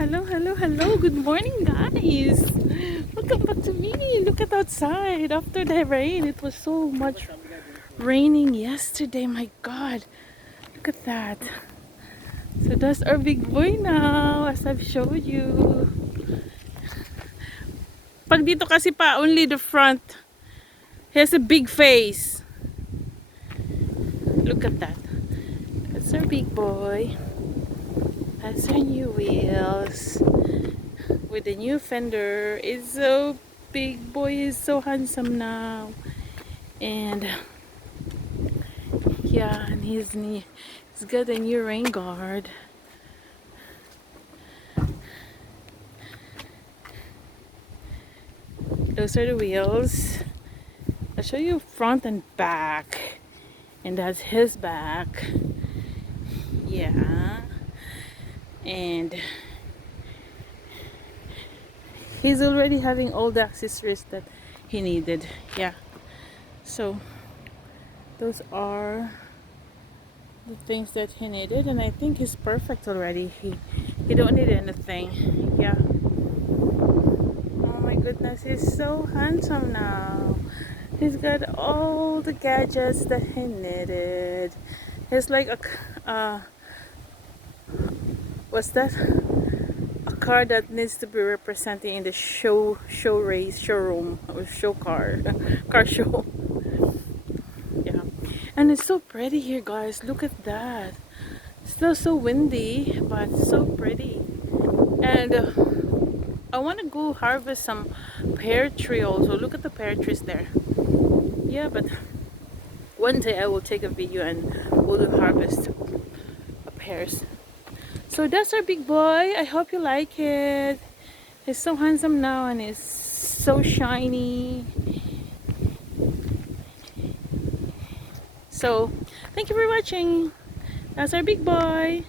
Hello, hello, hello. Good morning, guys. Welcome back to me. Look at outside. After the rain, it was so much raining yesterday. My God. Look at that. So that's our big boy now, as I've showed you. Pag dito kasi pa, only the front. He has a big face. Look at that. That's our big boy. That's our new wheels. With the new fender. It's so big boy is so handsome now. And yeah, and he's got a new rain guard. Those are the wheels. I'll show you front and back. And that's his back. Yeah. And he's already having all the accessories that he needed. Yeah. So those are the things that he needed, and I think he's perfect already. He don't need anything. Yeah. Oh my goodness, he's so handsome now. He's got all the gadgets that he needed. He's like what's that? A car that needs to be representing in the showroom or show car show. Yeah, and it's so pretty here, guys. Look at that. Still so windy, but so pretty. And I want to go harvest some pear tree also. Look at the pear trees there. Yeah, but one day I will take a video and we'll harvest pears. So that's our big boy. I hope you like it. He's so handsome now and he's so shiny. So thank you for watching. That's our big boy.